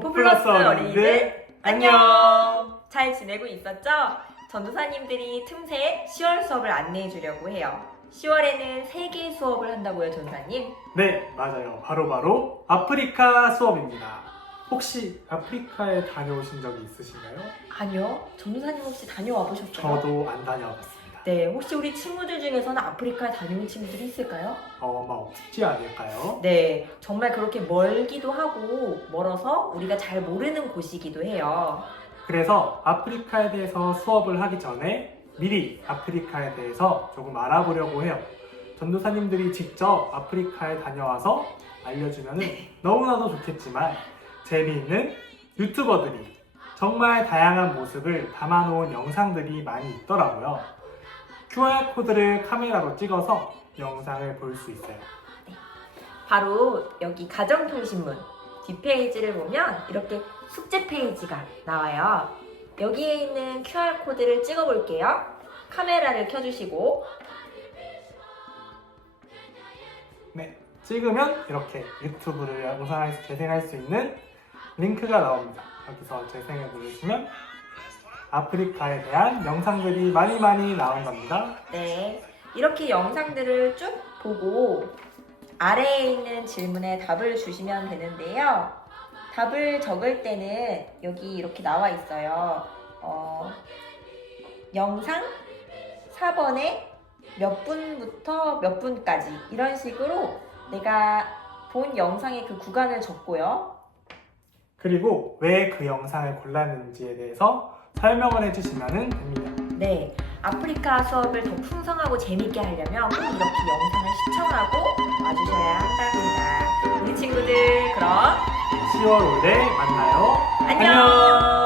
포플러스 어린이들 안녕. 잘 지내고 있었죠? 전도사님들이 틈새 10월 수업을 안내해 주려고 해요. 10월에는 세 개의 수업을 한다고요, 전사님? 네, 맞아요. 바로 바로 아프리카 수업입니다. 혹시 아프리카에 다녀오신 적이 있으신가요? 아니요. 전도사님 혹시 다녀와 보셨어요? 저도 안 다녀봤습니다. 네, 혹시 우리 친구들 중에서는 아프리카에 다녀온 친구들이 있을까요? 어, 아마 없지 않을까요? 네, 정말 그렇게 멀기도 하고 멀어서 우리가 잘 모르는 곳이기도 해요. 그래서 아프리카에 대해서 수업을 하기 전에 미리 아프리카에 대해서 조금 알아보려고 해요. 전도사님들이 직접 아프리카에 다녀와서 알려주면 너무나도 좋겠지만 재미있는 유튜버들이 정말 다양한 모습을 담아놓은 영상들이 많이 있더라고요. QR코드를 카메라로 찍어서 영상을 볼 수 있어요. 바로 여기 가정통신문 뒷페이지를 보면 이렇게 숙제 페이지가 나와요. 여기에 있는 QR코드를 찍어 볼게요. 카메라를 켜주시고 네, 찍으면 이렇게 유튜브를 영상에서 재생할 수 있는 링크가 나옵니다. 여기서 재생을 누르시면 아프리카에 대한 영상들이 많이 많이 나온답니다. 네 이렇게 영상들을 쭉 보고 아래에 있는 질문에 답을 주시면 되는데요. 답을 적을 때는 여기 이렇게 나와 있어요. 어, 영상 4번에 몇 분부터 몇 분까지 이런 식으로 내가 본 영상의 그 구간을 적고요. 그리고 왜 그 영상을 골랐는지에 대해서 설명을 해주시면 됩니다. 네, 아프리카 수업을 더 풍성하고 재밌게 하려면 꼭 이렇게 영상을 시청하고 와주셔야 한답니다. 우리 친구들 그럼 10월 5일에 만나요. 안녕.